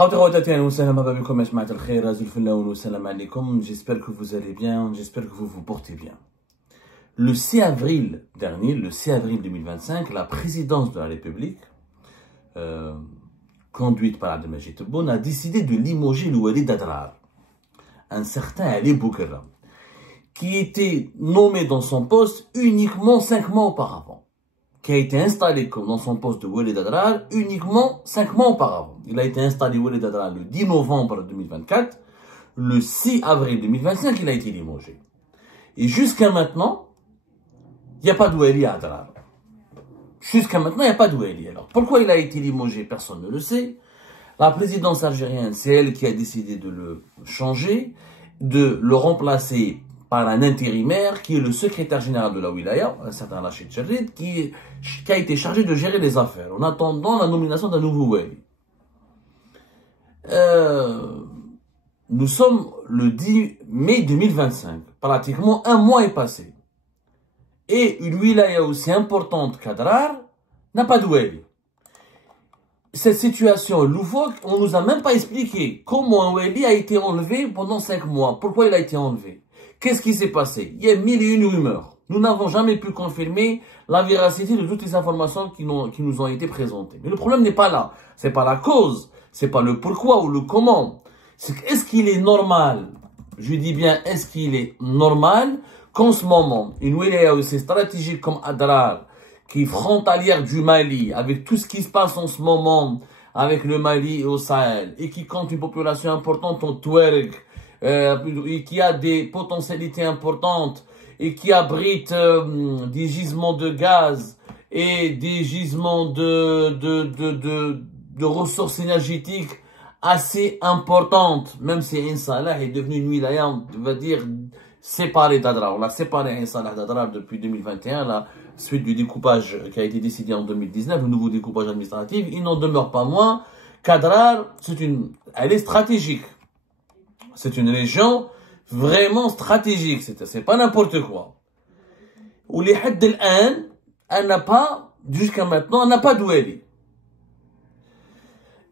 J'espère que vous allez bien, j'espère que vous vous portez bien. Le 6 avril dernier, le 6 avril 2025, la présidence de la République, conduite par Abdelmajid Tebboune, a décidé de limoger le Walid Adrar, un certain Ali Boukra, qui était nommé dans son poste uniquement 5 mois auparavant, qui a été installé comme dans son poste de Walid Adrar uniquement 5 mois auparavant. Il a été installé Walid Adrar le 10 novembre 2024, le 6 avril 2025, il a été limogé. Et jusqu'à maintenant, il n'y a pas de Walid Adrar. Jusqu'à maintenant, il n'y a pas de Walid. Alors, pourquoi il a été limogé? Personne ne le sait. La présidence algérienne, c'est elle qui a décidé de le changer, de le remplacer par un intérimaire qui est le secrétaire général de la Wilaya, un certain Rachid Cherrid, qui a été chargé de gérer les affaires, en attendant la nomination d'un nouveau Wali. Nous sommes le 10 mai 2025, pratiquement un mois est passé. Et une Wilaya aussi importante qu'Adrar n'a pas de Wali. Cette situation loufoque, on nous a même pas expliqué comment un Wali a été enlevé pendant 5 mois. Pourquoi il a été enlevé? Qu'est-ce qui s'est passé? Il y a 1001 rumeurs. Nous n'avons jamais pu confirmer la véracité de toutes les informations qui nous ont été présentées. Mais le problème n'est pas là. C'est pas la cause. C'est pas le pourquoi ou le comment. C'est est-ce qu'il est normal? Je dis bien, est-ce qu'il est normal qu'en ce moment, une wilaya aussi stratégique comme Adrar, qui est frontalière du Mali, avec tout ce qui se passe en ce moment, avec le Mali et au Sahel, et qui compte une population importante en Touareg, et qui a des potentialités importantes, et qui abrite des gisements de gaz, et des gisements de ressources énergétiques assez importantes, même si Insalah est devenu une wilaya, on va dire, séparée d'Adrar. On a séparé Insalah d'Adrar depuis 2021, la suite du découpage qui a été décidé en 2019, le nouveau découpage administratif. Il n'en demeure pas moins qu'Adrar, elle est stratégique. C'est une région vraiment stratégique. C'est pas n'importe quoi. Ou les Hadd al-An, elle n'a pas, jusqu'à maintenant, elle n'a pas de Wali.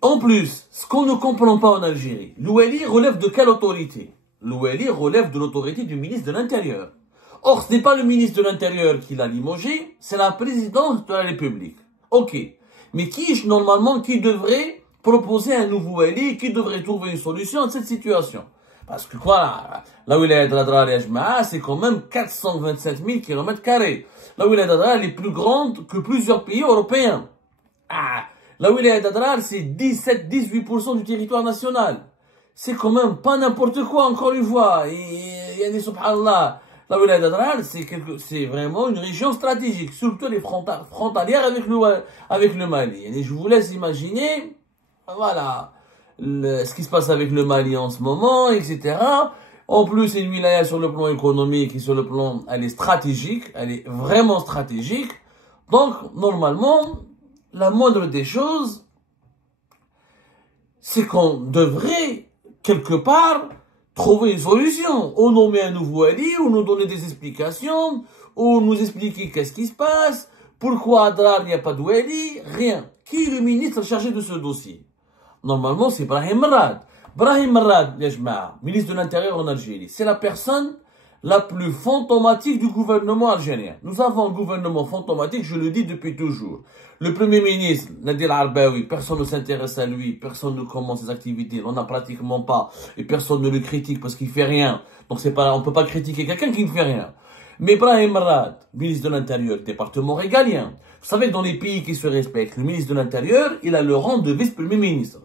En plus, ce qu'on ne comprend pas en Algérie, le Wali relève de quelle autorité? Le Wali relève de l'autorité du ministre de l'Intérieur. Or, ce n'est pas le ministre de l'Intérieur qui l'a limogé, c'est la présidence de la République. Ok. Mais normalement, qui devrait proposer un nouveau Wali, qui devrait trouver une solution à cette situation? Parce que quoi, la wilaya d'Adrar et Jma'a, c'est quand même 427 000 km². La wilaya d'Adrar est plus grande que plusieurs pays européens. La wilaya d'Adrar, c'est 17-18% du territoire national. C'est quand même pas n'importe quoi, encore une fois. Il y a des subhanallah. La wilaya d'Adrar, c'est vraiment une région stratégique, surtout les frontalières avec le Mali. Et je vous laisse imaginer, voilà, ce qui se passe avec le Mali en ce moment, etc. En plus, c'est une wilaya sur le plan économique et sur le plan, elle est stratégique, elle est vraiment stratégique. Donc, normalement, la moindre des choses, c'est qu'on devrait, quelque part, trouver une solution. Ou nommer un nouveau Ali, ou nous donner des explications, ou nous expliquer qu'est-ce qui se passe, pourquoi à Adrar il n'y a pas de Wali, rien. Qui est le ministre chargé de ce dossier? Normalement, c'est Brahim Merad. Brahim Merad, ministre de l'Intérieur en Algérie, c'est la personne la plus fantomatique du gouvernement algérien. Nous avons un gouvernement fantomatique, je le dis depuis toujours. Le premier ministre, Nadir Arbaoui, personne ne s'intéresse à lui, personne ne commence ses activités, on n'a pratiquement pas, et personne ne le critique parce qu'il fait rien. Donc on peut pas critiquer quelqu'un qui ne fait rien. Mais Brahim Merad, ministre de l'Intérieur, département régalien. Vous savez, dans les pays qui se respectent, le ministre de l'Intérieur, il a le rang de vice-premier ministre.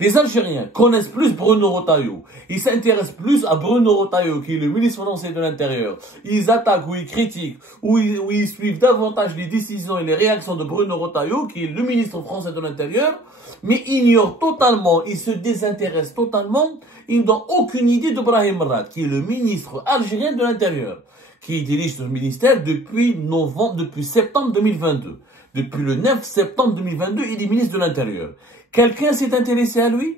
Les Algériens connaissent plus Bruno Retailleau. Ils s'intéressent plus à Bruno Retailleau, qui est le ministre français de l'Intérieur. Ils attaquent ou ils critiquent, ou ils suivent davantage les décisions et les réactions de Bruno Retailleau, qui est le ministre français de l'Intérieur, mais ignorent totalement, ils se désintéressent totalement, ils n'ont aucune idée de Brahim Merad, qui est le ministre algérien de l'Intérieur, qui dirige ce ministère depuis septembre 2022. Depuis le 9 septembre 2022, il est ministre de l'Intérieur. Quelqu'un s'est intéressé à lui?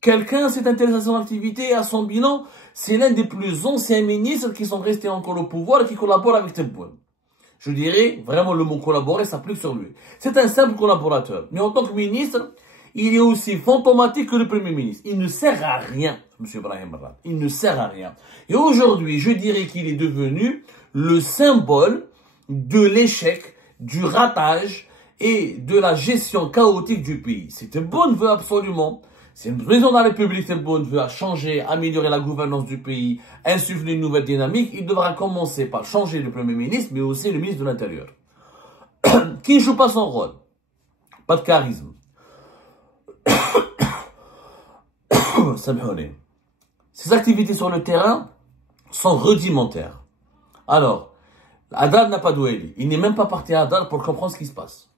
Quelqu'un s'est intéressé à son activité, à son bilan? C'est l'un des plus anciens ministres qui sont restés encore au pouvoir et qui collaborent avec Tebboune. Je dirais, vraiment le mot collaborer s'applique sur lui. C'est un simple collaborateur. Mais en tant que ministre, il est aussi fantomatique que le Premier ministre. Il ne sert à rien, M. Brahim Rad. Il ne sert à rien. Et aujourd'hui, je dirais qu'il est devenu le symbole de l'échec, du ratage et de la gestion chaotique du pays. C'est un bon vœu absolument. C'est une président de la République, c'est un bon vœu à changer, améliorer la gouvernance du pays, insuffler une nouvelle dynamique. Il devra commencer par changer le Premier ministre, mais aussi le ministre de l'Intérieur, qui ne joue pas son rôle. Pas de charisme. Ses activités sur le terrain sont rudimentaires. Alors, Adar n'a pas de wali. Il n'est même pas parti à Adar pour comprendre ce qui se passe.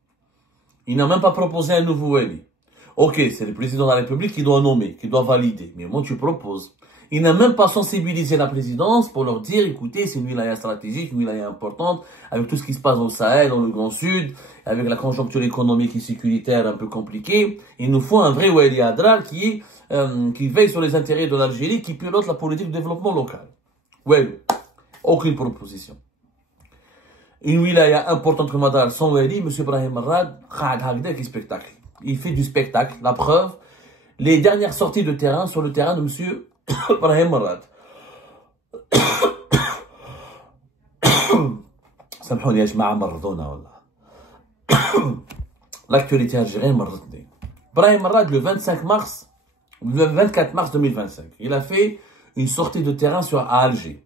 Il n'a même pas proposé un nouveau wali. Ok, c'est le président de la République qui doit nommer, qui doit valider. Mais moi, tu proposes. Il n'a même pas sensibilisé la présidence pour leur dire, écoutez, c'est une wilaya stratégique, une wilaya importante, avec tout ce qui se passe au Sahel, dans le Grand Sud, avec la conjoncture économique et sécuritaire un peu compliquée. Il nous faut un vrai wali Adrar qui veille sur les intérêts de l'Algérie, qui pilote la politique de développement local. Wali. Aucune proposition. Une wilaya importante comme Adrar sans wali, M. Brahim Rad, spectacle. Il fait du spectacle. La preuve, les dernières sorties de terrain sur le terrain de M. Brahim Rad. L'actualité algérienne مرضتني. Brahim Rad, le 24 mars 2025, il a fait une sortie de terrain à Alger.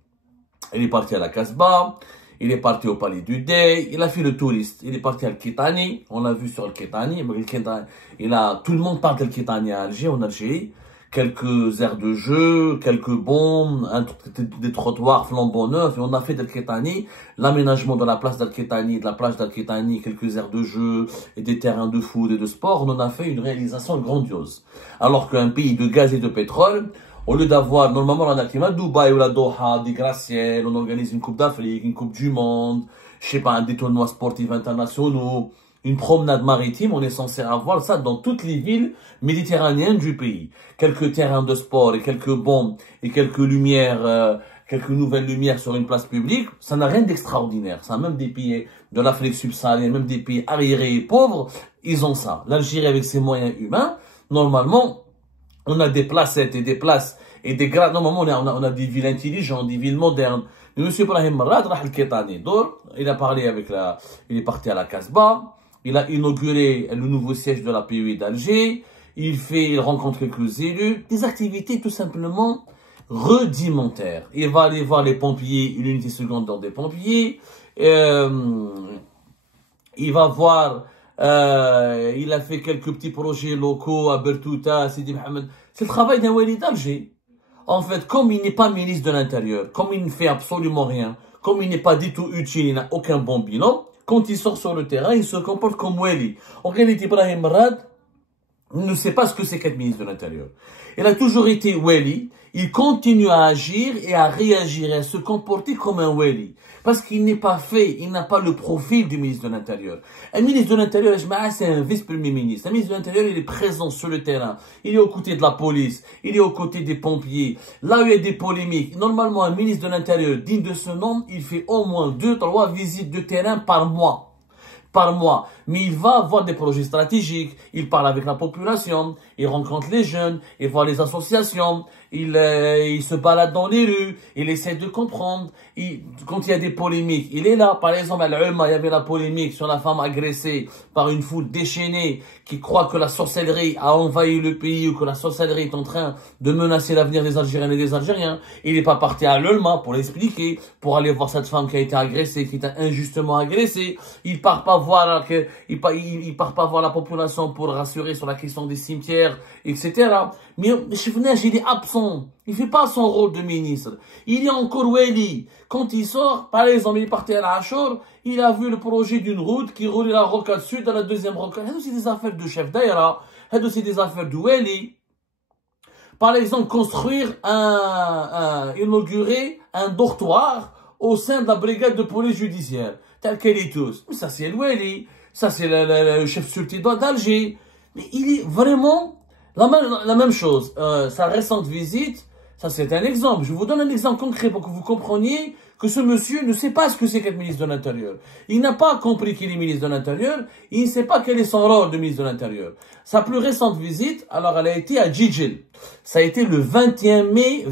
Il est parti à la Casbah, il est parti au Palais du Dey, il a fait le touriste. Il est parti à Al-Kitani, on l'a vu sur Al-Kitani. Tout le monde parle d'Al-Kitani à Alger, en Algérie. Quelques aires de jeu, quelques bombes, des trottoirs flambant neufs. Et on a fait d'Al-Kitani l'aménagement de la place d'Al-Kitani, de la plage d'Al-Kitani, quelques aires de jeu et des terrains de foot et de sport. On en a fait une réalisation grandiose. Alors qu'un pays de gaz et de pétrole, au lieu d'avoir, normalement, on a à Dubaï ou la Doha, des gratte-ciel, on organise une Coupe d'Afrique, une Coupe du Monde, je sais pas, des tournois sportifs internationaux, une promenade maritime, on est censé avoir ça dans toutes les villes méditerranéennes du pays. Quelques terrains de sport et quelques bombes et quelques lumières, quelques nouvelles lumières sur une place publique, ça n'a rien d'extraordinaire. Ça, même des pays de l'Afrique subsaharienne, même des pays arriérés et pauvres, ils ont ça. L'Algérie, avec ses moyens humains, normalement, on a des placettes et des places et des grades. Normalement, on a des villes intelligentes, des villes modernes. Mais M. Brahim Rad, il a parlé il est parti à la Casbah. Il a inauguré le nouveau siège de la PUI d'Alger. Il rencontre quelques élus. Des activités tout simplement rudimentaires. Il va aller voir les pompiers, une unité secondaire des pompiers. Il va voir, il a fait quelques petits projets locaux à Bertouta, Sidi Mohamed. C'est le travail d'un wali d'Alger. En fait, comme il n'est pas ministre de l'Intérieur, comme il ne fait absolument rien, comme il n'est pas du tout utile, il n'a aucun bon bilan, quand il sort sur le terrain, il se comporte comme wali. En réalité, Brahim Rad ne sait pas ce que c'est qu'être ministre de l'Intérieur. Il a toujours été wali. Il continue à agir et à réagir et à se comporter comme un wali. Parce qu'il n'est pas fait, il n'a pas le profil du ministre de l'Intérieur. Un ministre de l'Intérieur, c'est un vice-premier ministre. Un ministre de l'Intérieur, il est présent sur le terrain. Il est aux côtés de la police. Il est aux côtés des pompiers. Là où il y a des polémiques, normalement, un ministre de l'Intérieur digne de ce nom, il fait au moins 2-3 visites de terrain par mois. Mais il va avoir des projets stratégiques, il parle avec la population, il rencontre les jeunes, il voit les associations, il se balade dans les rues, il essaie de comprendre. Quand il y a des polémiques, il est là. Par exemple, à l'Ulma, il y avait la polémique sur la femme agressée par une foule déchaînée qui croit que la sorcellerie a envahi le pays ou que la sorcellerie est en train de menacer l'avenir des Algériennes et des Algériens. Il n'est pas parti à l'Ulma pour l'expliquer, pour aller voir cette femme qui a été agressée, qui a été injustement agressée. Il part pas voir la population pour rassurer sur la question des cimetières, etc. Mais Chifnech, il est absent. Il fait pas son rôle de ministre. Il est encore wali. Quand il sort, par exemple, il partait à l'Achour, il a vu le projet d'une route qui relie la rocade sud à la deuxième rocade. C'est des affaires de chef d'aïra. C'est des affaires de wali. Par exemple, inaugurer un dortoir au sein de la brigade de police judiciaire. Tel qu'elle est tous. Mais ça, c'est le wali. Ça, c'est le chef de sûreté d'Alger. Mais il est vraiment la même chose. Sa récente visite, Ça, c'est un exemple. Je vous donne un exemple concret pour que vous compreniez que ce monsieur ne sait pas ce que c'est qu'être ministre de l'Intérieur. Il n'a pas compris qu'il est ministre de l'Intérieur. Il ne sait pas quel est son rôle de ministre de l'Intérieur. Sa plus récente visite, alors, elle a été à Djidjel. Ça a été le 21 mai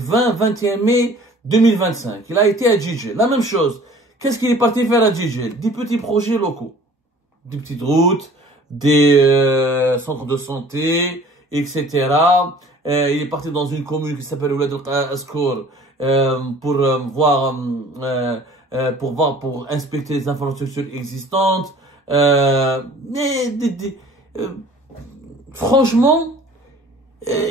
2025. Il a été à Djidjel. La même chose. Qu'est-ce qu'il est parti faire à Djidjel? Des petits projets locaux. Des petites routes, des centres de santé, etc. Il est parti dans une commune qui s'appelle Oulad Askour pour inspecter les infrastructures existantes. Franchement,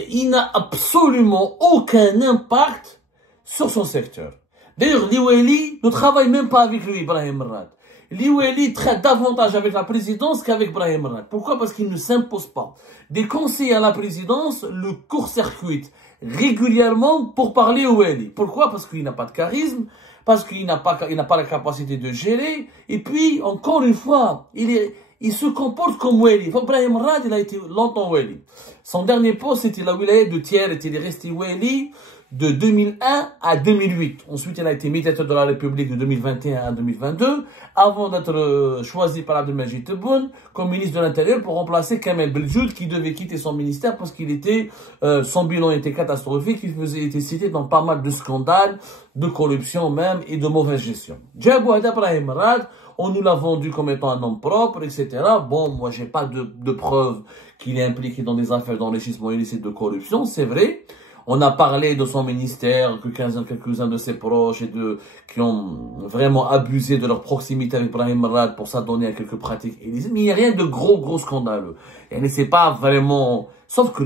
il n'a absolument aucun impact sur son secteur. D'ailleurs, Liweli ne travaille même pas avec lui, Brahim Merad. Liweli traite davantage avec la présidence qu'avec Brahim Merad. Pourquoi? Parce qu'il ne s'impose pas. Des conseillers à la présidence le court-circuitent régulièrement pour parler au Weli. Pourquoi? Parce qu'il n'a pas de charisme, parce qu'il n'a pas la capacité de gérer, et puis, encore une fois, il se comporte comme Weli. Brahim Merad, il a été longtemps Weli. Son dernier poste, c'était la wilaya de Tieret, il est resté Weli de 2001 à 2008. Ensuite, il a été médiateur de la République de 2021 à 2022, avant d'être choisi par Abdelmajid Tebboune comme ministre de l'Intérieur pour remplacer Kamel Beljoud, qui devait quitter son ministère parce qu'il était, son bilan était catastrophique, il était cité dans pas mal de scandales, de corruption même et de mauvaise gestion. Djabou Ibrahim Merad, on nous l'a vendu comme étant un homme propre, etc. Bon, moi, j'ai pas de preuves qu'il est impliqué dans des affaires d'enrichissement illicite de corruption, c'est vrai. On a parlé de son ministère, que quelques-uns de ses proches qui ont vraiment abusé de leur proximité avec Brahim Merad pour s'adonner à quelques pratiques illicites. Mais il n'y a rien de gros scandaleux. Et c'est pas vraiment, sauf que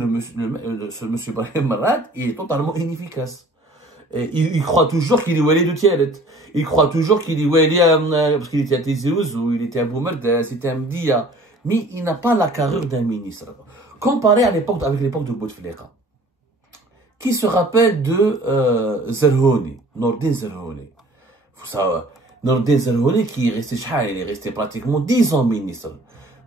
ce monsieur Brahim Merad, il est totalement inefficace. Et il croit toujours qu'il est Wali de Tialet. Il croit toujours qu'il est Wali, parce qu'il était à Tizirouzou, il était à Boumerda, c'était à Mdia. Mais il n'a pas la carrure d'un ministre. Comparé avec l'époque de Bouteflika. Qui se rappelle de Zerhouni, Nordin Zerhouni. Vous savez, Nordin Zerhouni qui est resté il est resté pratiquement 10 ans ministre.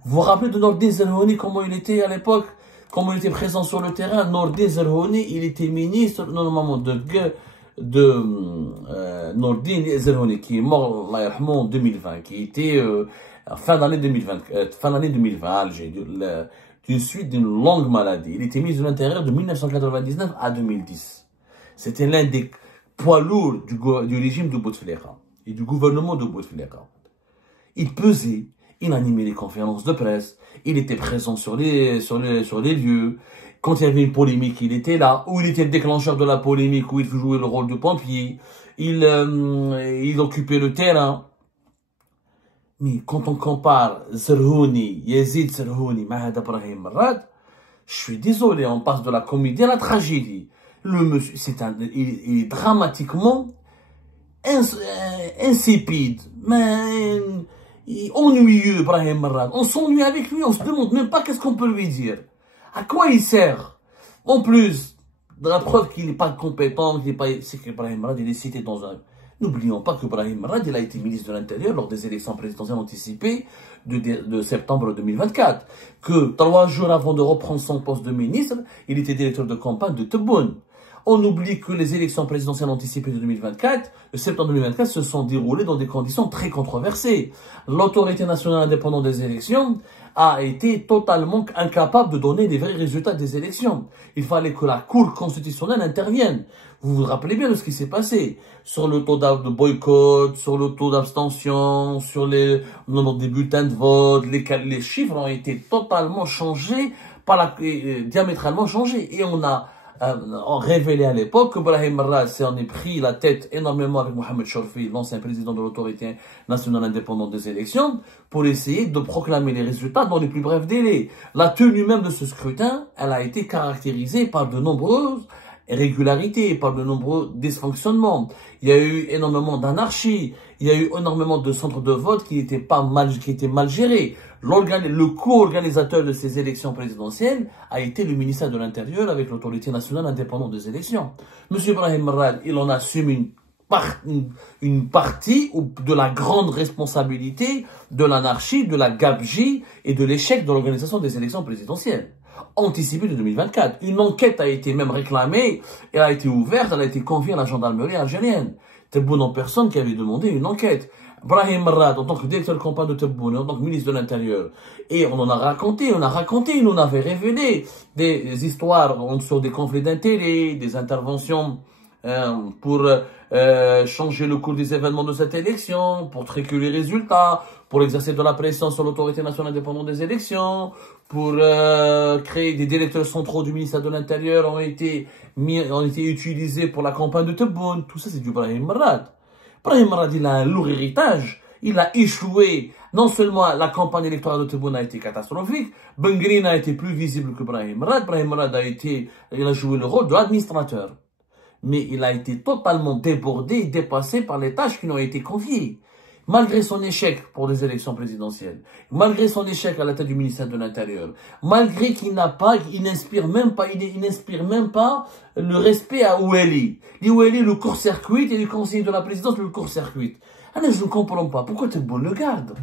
Vous vous rappelez de Nordin Zerhouni, comment il était à l'époque, comment il était présent sur le terrain? Nordin Zerhouni, il était ministre normalement Nordin Zerhouni, qui est mort en 2020, qui était fin d'année 2020 à Alger, d'une suite d'une longue maladie. Il était ministre de l'Intérieur de 1999 à 2010. C'était l'un des poids lourds du régime de Bouteflika et du gouvernement de Bouteflika. Il pesait, il animait les conférences de presse, il était présent sur les lieux. Quand il y avait une polémique, il était là, ou il était le déclencheur de la polémique, où il jouait le rôle de pompier, il occupait le terrain. Mais quand on compare Zerhouni, Yazid Zerhouni, Mahad Brahim Merad, je suis désolé, on passe de la comédie à la tragédie. Le monsieur, il est dramatiquement insipide, mais ennuyeux, Brahim Merad. On s'ennuie avec lui, on se demande même pas qu'est-ce qu'on peut lui dire. À quoi il sert? En plus, de la preuve qu'il n'est pas compétent, c'est que Brahim Merad, il est cité dans un... N'oublions pas que Brahim Merad, il a été ministre de l'Intérieur lors des élections présidentielles anticipées de septembre 2024. Que 3 jours avant de reprendre son poste de ministre, il était directeur de campagne de Tebboune. On oublie que les élections présidentielles anticipées de 2024, de septembre 2024, se sont déroulées dans des conditions très controversées. L'autorité nationale indépendante des élections a été totalement incapable de donner les vrais résultats des élections. Il fallait que la Cour constitutionnelle intervienne. Vous vous rappelez bien de ce qui s'est passé sur le taux de boycott, sur le taux d'abstention, sur le nombre des bulletins de vote. Les chiffres ont été totalement changés, diamétralement changés. Et on a révélé à l'époque que Brahim Merad s'en est pris la tête énormément avec Mohamed Chorfi, l'ancien président de l'autorité nationale indépendante des élections, pour essayer de proclamer les résultats dans les plus brefs délais. La tenue même de ce scrutin, elle a été caractérisée par de nombreuses irrégularités, par de nombreux dysfonctionnements. Il y a eu énormément d'anarchie, il y a eu énormément de centres de vote qui étaient mal gérés. Le co-organisateur de ces élections présidentielles a été le ministère de l'Intérieur avec l'autorité nationale indépendante des élections. Monsieur Brahim Merad, il en assume une partie de la grande responsabilité de l'anarchie, de la gabegie et de l'échec de l'organisation des élections présidentielles. anticipée de 2024. Une enquête a été même réclamée, elle a été ouverte, elle a été confiée à la gendarmerie algérienne. Tebboune en personne qui avait demandé une enquête. Brahim Marad, en tant que directeur de campagne de Tebboune, en tant que ministre de l'Intérieur, et on en a raconté, il nous avait révélé des histoires sur des conflits d'intérêts, des interventions pour changer le cours des événements de cette élection, pour truquer les résultats, pour exercer de la pression sur l'autorité nationale indépendante des élections, pour créer des directeurs centraux du ministère de l'Intérieur ont été utilisés pour la campagne de Tebboune. Tout ça, c'est du Brahim Marad. Brahim Marad, il a un lourd héritage. Il a échoué. Non seulement la campagne électorale de Tebboune a été catastrophique, Bengrine a été plus visible que Brahim Marad. Brahim Marad il a joué le rôle de l'administrateur. Mais il a été totalement débordé et dépassé par les tâches qui lui ont été confiées. Malgré son échec pour les élections présidentielles, malgré son échec à la tête du ministère de l'Intérieur, malgré qu'il n'inspire même pas le respect à Oueli. Oueli, le court-circuit, et le conseiller de la présidence, le court-circuit. Alors, je ne comprends pas. Pourquoi Tebboune le garde?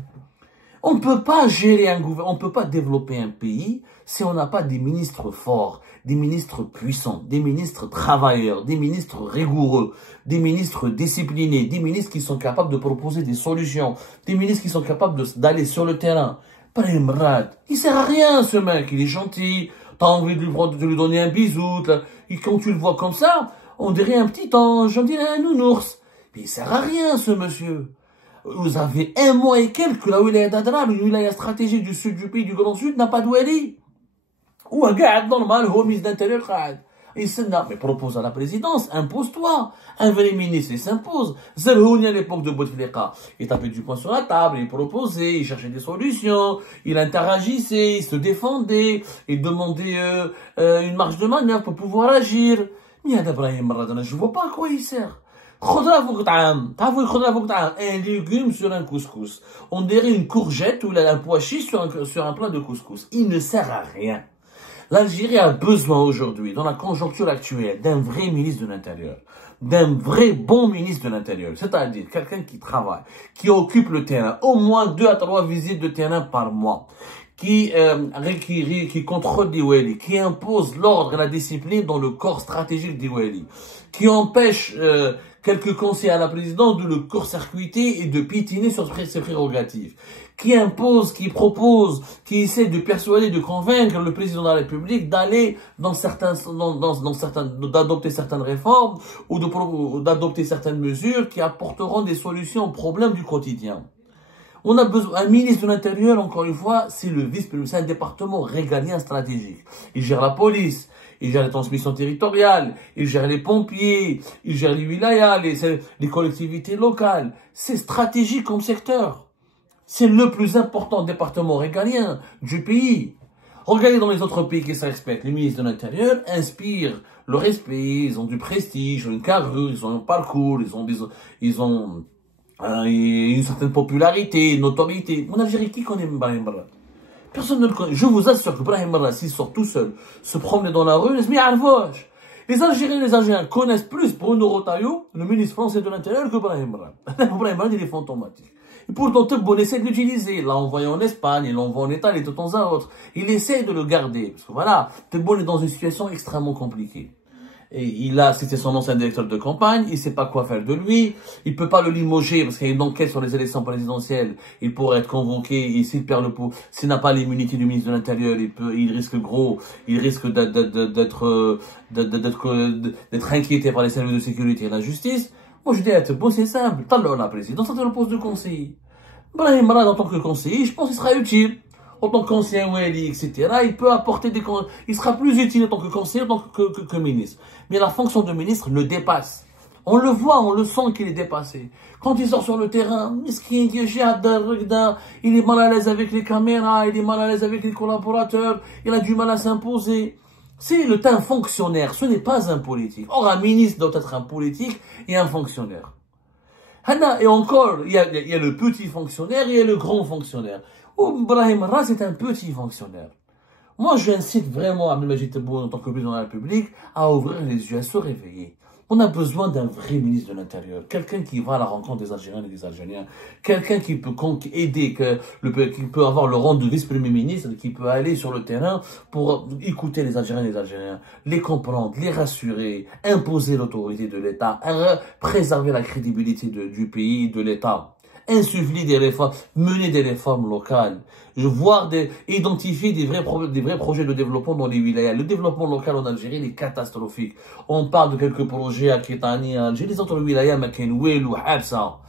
On ne peut pas gérer un gouvernement, on ne peut pas développer un pays si on n'a pas des ministres forts, des ministres puissants, des ministres travailleurs, des ministres rigoureux, des ministres disciplinés, des ministres qui sont capables de proposer des solutions, des ministres qui sont capables d'aller sur le terrain. Brahim Marad, il sert à rien ce mec, il est gentil, t'as envie de lui donner un bisou, et quand tu le vois comme ça, on dirait un petit ange, on dirait un nounours. Mais il sert à rien ce monsieur. Vous avez un mois et quelques, la wilaya d'Adrar, une wilaya stratégique du sud du pays, du Grand Sud, n'a pas de wali. Ou un gars normal, au ministre d'Intérieur, mais propose à la présidence, impose-toi. Un vrai ministre, il s'impose. Zerhouni, à l'époque de Bouteflika, il tapait du poing sur la table, il proposait, il cherchait des solutions, il interagissait, il se défendait, il demandait une marge de manœuvre pour pouvoir agir. Mais Ibrahim Marad, je ne vois pas à quoi il sert. Un légume sur un couscous. On dirait une courgette ou un pois chiche sur un plat de couscous. Il ne sert à rien. L'Algérie a besoin aujourd'hui, dans la conjoncture actuelle, d'un vrai ministre de l'Intérieur. D'un vrai bon ministre de l'Intérieur. C'est-à-dire quelqu'un qui travaille, qui occupe le terrain. Au moins 2 à 3 visites de terrain par mois. Qui contrôle des wali, qui impose l'ordre et la discipline dans le corps stratégique des wali, qui empêche quelques conseillers à la présidence de le court-circuiter et de piétiner sur ses prérogatives, qui impose, qui propose, qui essaie de persuader, de convaincre le président de la République d'aller d'adopter certaines réformes ou d'adopter certaines mesures qui apporteront des solutions aux problèmes du quotidien. On a besoin, un ministre de l'Intérieur, encore une fois, c'est c'est un département régalien stratégique. Il gère la police, il gère les transmissions territoriales, il gère les pompiers, il gère les wilayas, les collectivités locales. C'est stratégique comme secteur. C'est le plus important département régalien du pays. Regardez dans les autres pays qui se respectent, les ministres de l'Intérieur inspirent le respect, ils ont du prestige, ils ont une carrure, ils ont un parcours, ils ont une certaine popularité, une notoriété. En Algérie, qui connaît Brahim Marad? Personne ne le connaît. Je vous assure que Brahim Marad, s'il sort tout seul, se promener dans la rue, les Algériens connaissent plus Bruno Retailleau, le ministre français de l'Intérieur, que Brahim Marad. Brahim Marad, il est fantomatique. Et pourtant, Tebboune essaie de l'utiliser. Il l'a envoyé en Espagne, il l'envoie en Italie, de temps à autre. Il essaie de le garder. Parce que voilà, Tebboune est dans une situation extrêmement compliquée. Et c'était son ancien directeur de campagne, il sait pas quoi faire de lui, il peut pas le limoger parce qu'il y a une enquête sur les élections présidentielles, il pourrait être convoqué, et s'il perd le pouvoir, s'il n'a pas l'immunité du ministre de l'Intérieur, il risque d'être inquiété par les services de sécurité et la justice. Moi je dis à Tebboune, c'est simple, t'as la présidence, t'as le poste de conseiller. Brahim Marad en tant que conseiller, je pense qu'il sera utile. En tant qu'ancien wali, etc., il peut apporter il sera plus utile en tant que conseiller, en tant que ministre. Mais la fonction de ministre le dépasse. On le voit, on le sent qu'il est dépassé. Quand il sort sur le terrain, il est mal à l'aise avec les caméras, il est mal à l'aise avec les collaborateurs, il a du mal à s'imposer. C'est un fonctionnaire, ce n'est pas un politique. Or, un ministre doit être un politique et un fonctionnaire. Et encore, il y a le petit fonctionnaire et il y a le grand fonctionnaire. Brahim Marad, c'est un petit fonctionnaire. Moi, j'incite vraiment Abdelmadjid Tebboune, en tant que président de la République, à ouvrir les yeux, à se réveiller. On a besoin d'un vrai ministre de l'Intérieur, quelqu'un qui va à la rencontre des Algériens et des Algériens, quelqu'un qui peut aider, qui peut avoir le rang de vice-premier ministre, qui peut aller sur le terrain pour écouter les Algériens et les Algériens, les comprendre, les rassurer, imposer l'autorité de l'État, préserver la crédibilité du pays, de l'État. Insuffler des réformes, mener des réformes locales, identifier des vrais projets de développement dans les wilayas. Le développement local en Algérie, il est catastrophique. On parle de quelques projets à Kétani, à Alger, les autres wilayas, Makenouel ou Habsa.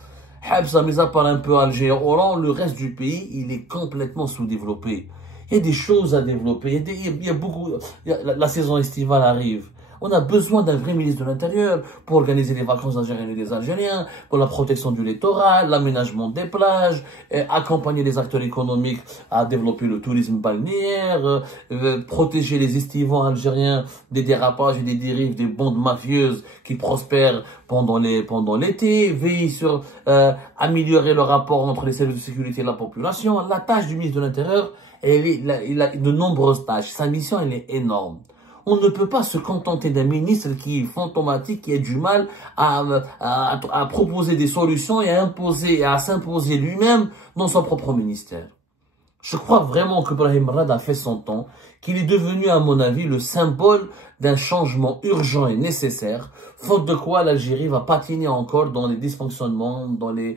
Habsa, mis à part un peu Alger et Oran, le reste du pays, il est complètement sous-développé. Il y a des choses à développer, la saison estivale arrive. On a besoin d'un vrai ministre de l'Intérieur pour organiser les vacances algériennes et des Algériens, pour la protection du littoral, l'aménagement des plages, accompagner les acteurs économiques à développer le tourisme balnéaire, protéger les estivants algériens des dérapages et des dérives des bandes mafieuses qui prospèrent pendant l'été, veiller sur améliorer le rapport entre les services de sécurité et la population. La tâche du ministre de l'Intérieur, il a de nombreuses tâches. Sa mission, elle est énorme. On ne peut pas se contenter d'un ministre qui est fantomatique, qui a du mal à proposer des solutions et à s'imposer lui-même dans son propre ministère. Je crois vraiment que Brahim Rad a fait son temps, qu'il est devenu, à mon avis, le symbole d'un changement urgent et nécessaire, faute de quoi l'Algérie va patiner encore dans les dysfonctionnements, dans les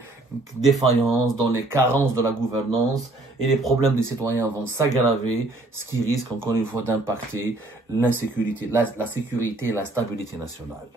défaillances, dans les carences de la gouvernance, et les problèmes des citoyens vont s'aggraver, ce qui risque encore une fois d'impacter l'insécurité, la sécurité et la stabilité nationale.